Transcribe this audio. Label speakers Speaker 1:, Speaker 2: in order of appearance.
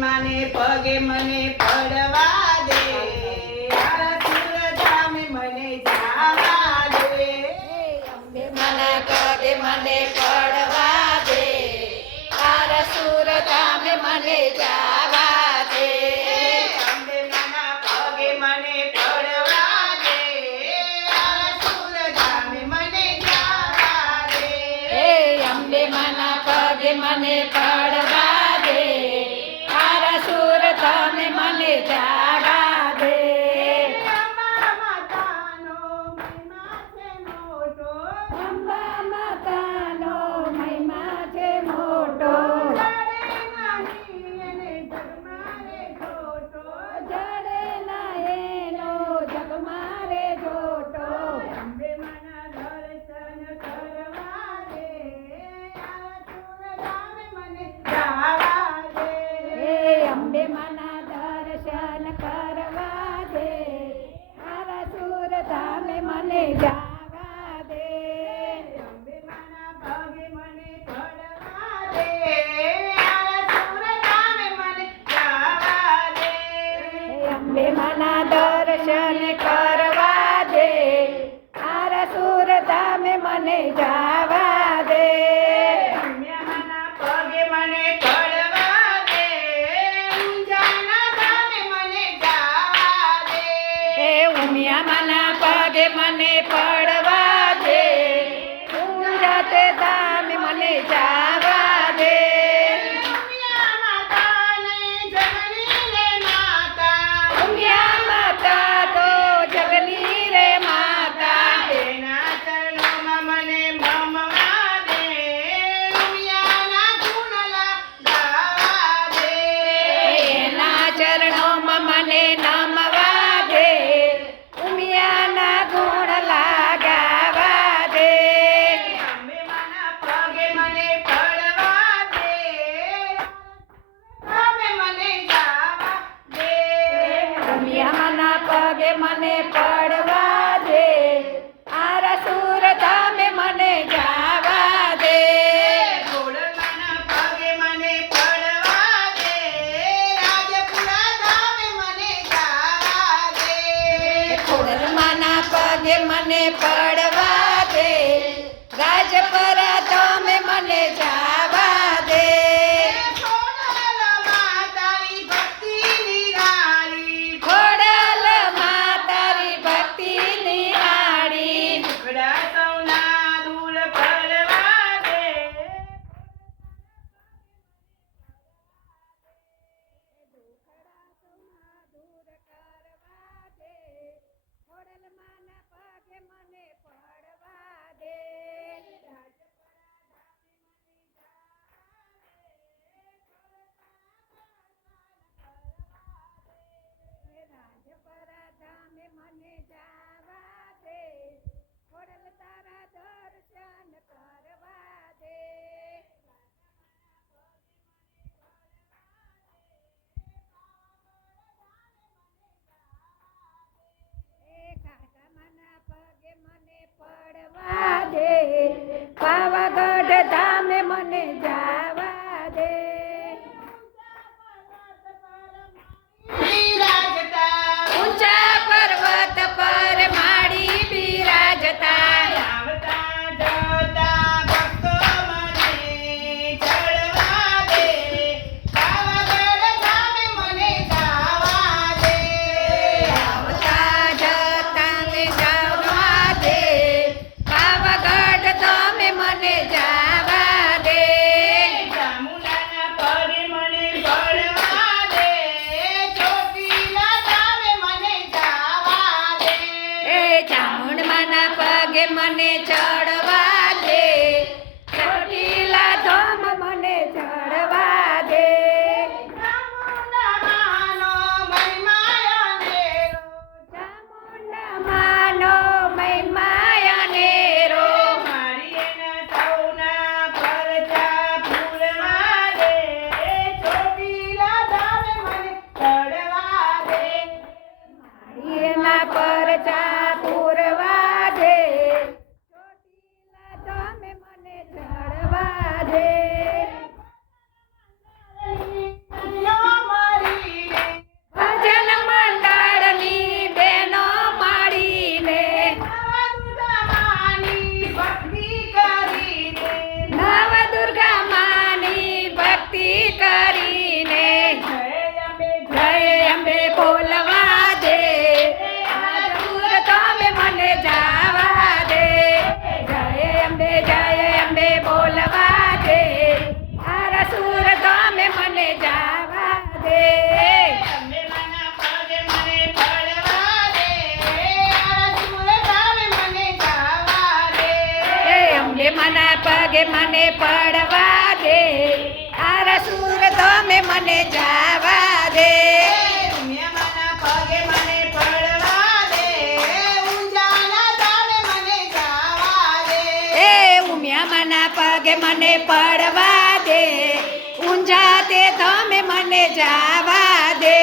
Speaker 1: માને પગે મને પડવા દે. સુરધામે મને જાવા દે.
Speaker 2: અંબે મને પગે મને પડવા દે. તારા સુરધામે મને જાવા
Speaker 1: મને જાવા દે.
Speaker 2: પગે મને પડવા દે. ઉમિયા મને મને પડવા દે. રાજ મને
Speaker 1: પગે મને પડવા દે. તારા સુર તમે મને જાવા દે.
Speaker 2: પગે મને પડવા દે. ઊંઝા તે તમે મને જાવા
Speaker 1: દે.